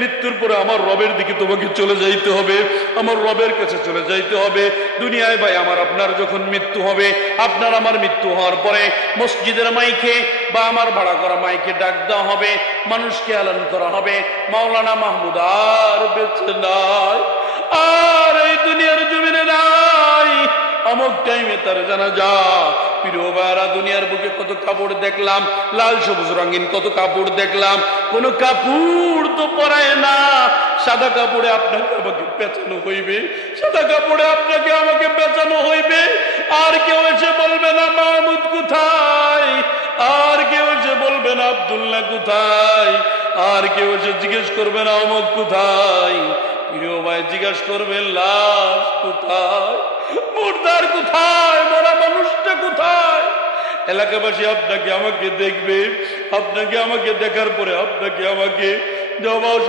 মৃত্যুর পরে আমার রবের দিকে তোমাকে চলে যাইতে হবে, আমার রবের কাছে চলে যাইতে হবে। দুনিয়ায় ভাই আমার আপনার যখন মৃত্যু হবে, আপনার আমার মৃত্যু হওয়ার পরে মসজিদের মাইকে বা আমার ভাড়া করা মাইকে ডাক দেওয়া হবে, মানুষকে এলান করা হবে, মাওলানা মাহমুদ আর বেঁচে নাই, আর এই দুনিয়ার জমিনে নাই, অমুক টাইমে তার জানাজা। প্রিয় ভাইরা, দুনিয়ার বুকে কত কাপড় দেখলাম, লাল সবুজ রঙিন কত কাপড় দেখলাম, কোন কাপড় তো পরায় না। সাদা কাপড়ে আপনাকে আমাকে পেঁচানো হইবে, সাদা কাপড়ে আপনাকে আমাকে পেঁচানো হইবে। আর কেউ এসে বলবে না মাহমুদ কোথায়, আর কেউ এসে বলবে না আব্দুল্লাহ কোথায়, আর কেউ এসে জিজ্ঞেস করবে না অমুক কোথায়। প্রিয় ভাই, জিজ্ঞাসা করবেন লাশ কোথায়, মুর্দার কোথায়, মরা মানুষটা কোথায়। এলাকাবাসী আপনাকে আমাকে দেখবে, আপনাকে আমাকে দেখার পরে আপনাকে আমাকে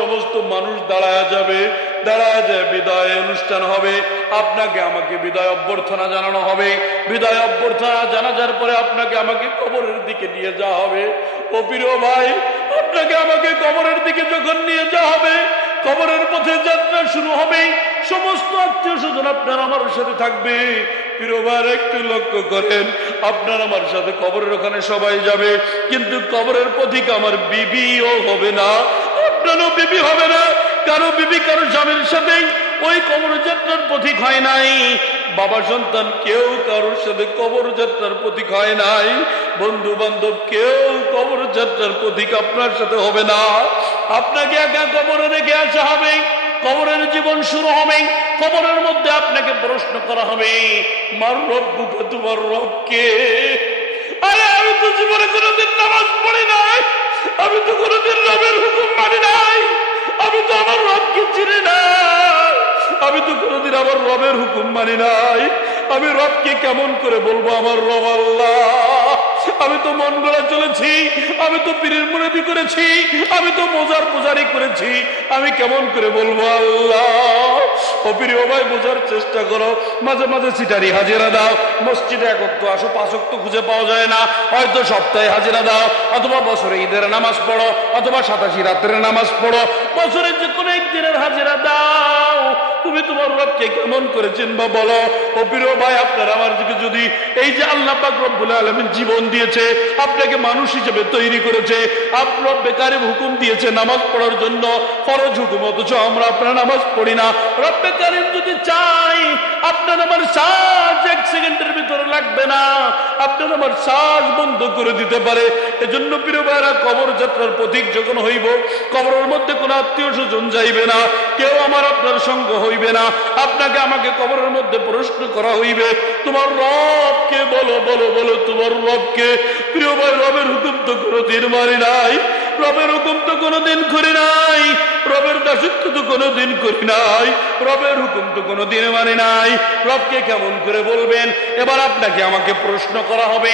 সমস্ত মানুষ দাঁড়ায় যাবে, দাঁড়ায় যায় বিদায় অনুষ্ঠান হবে, আপনাকে আমাকে বিদায় অভ্যর্থনা জানানো হবে। বিদায় অভ্যর্থনা জানাজার পরে আপনাকে আমাকে কবরের দিকে নিয়ে যাওয়া হবে। ও প্রিয় ভাই, আপনাকে আমাকে কবরের দিকে যখন নিয়ে যাওয়া হবে, কবরের পথে যাত্রা শুরু হবে, সমস্ত আত্মীয় স্বজন আপনার আমার সাথে থাকবে। প্রিয় ভাই, একটু লক্ষ্য করেন, আপনার আমার সাথে কবরের ওখানে সবাই যাবে, কিন্তু কবরের পথিক আমার বিবিও হবে না, আপনারও বিবি হবে না, কারো বিবি কারো স্বামীর সাথে ওই কবর যাত্রার পথিক হয় নাই। বাবা সন্তান কেউ কারোর সাথে কবর যাত্রার পথিক হয় নাই। বন্ধু বান্ধব কেউ কবর যাত্রার পথিক আপনার সাথে হবে না। আপনাকে একা কবরে রেখে আসা হবে, কবরের জীবন শুরু হবে, কবরের মধ্যে আপনাকে প্রশ্ন করা হবে, মার রব্বুকে, তোমার রবকে। আরে আমি তো জীবনে কোনোদিন নামাজ পড়ি নাই, আমি তো কোনোদিন রবের হুকুম মানি নাই, আমি তো আমার রবকে চিনি না, আমি তো কোনোদিন আমার রবের হুকুম মানি নাই, আমি রবকে কেমন করে বলবো আমার রব আল্লাহ? আমি তো মন গড়া চলেছি, আমি তো পীরের মুরিদি করেছি, আমি তো মোজার পূজারি করেছি, আমি কেমন করে বলবো আল্লাহ? ও প্রিয় ভাই, বোঝার চেষ্টা করো। মাঝে মাঝে সিটারি হাজিরা দাও, মসজিদে এক ওয়াক্ত আসো, 5 ওয়াক্ত খুঁজে পাওয়া যায় না, হয়তো সপ্তাহে হাজিরা দাও, অথবা বছরে ঈদের নামাজ পড়ো, অথবা 87 রাত্রের নামাজ পড়ো, বছরের যে কোনো একদিনের হাজিরা দাও। তুমি তোমার রবকে কেমন করে চিনবা বলো? ও প্রিয় ভাই, আপনার আমার দিকে যদি এই যে আল্লাহ পাক রব্বুল আলামিন জীবন দিয়েছে, আপনাকে মানুষ হিসেবে তৈরি করেছে, আপনার বেকারে হুকুম দিয়েছে নামাজ পড়ার জন্য, ফরজ হুকুম, অথচ আমরা আপনার নামাজ পড়ি না। রব্বে কারীম যদি চাই, আপনার আমার শ্বাস 1 সেকেন্ডের ভিতরে লাগবে না, আপনার আমার শ্বাস বন্ধ করে দিতে পারে। এজন্য প্রিয় ভাইরা, কবর যাত্রার পথিক যখন হইব, কবরের মধ্যে কোনো আত্মীয় স্বজন যাইবে না, কেউ আমার আপনার সঙ্গ হইবে না। আপনাকে আমাকে কবরের মধ্যে প্রশ্ন করা হইবে, তোমার রবকে বলো, বলো, বলো তোমার রবকে। প্রিয় ভাই, রবের হুকুম তো কোনোদিন মানি নাই, রবের হুকুম তো কোনোদিন করি নাই, রবের দাসত্ব তো কোনোদিন করি নাই, রবের হুকুম তো কোনোদিন মানি নাই। রবকে কেমন করে বলবেন? এবার আপনাকে আমাকে প্রশ্ন করা হবে।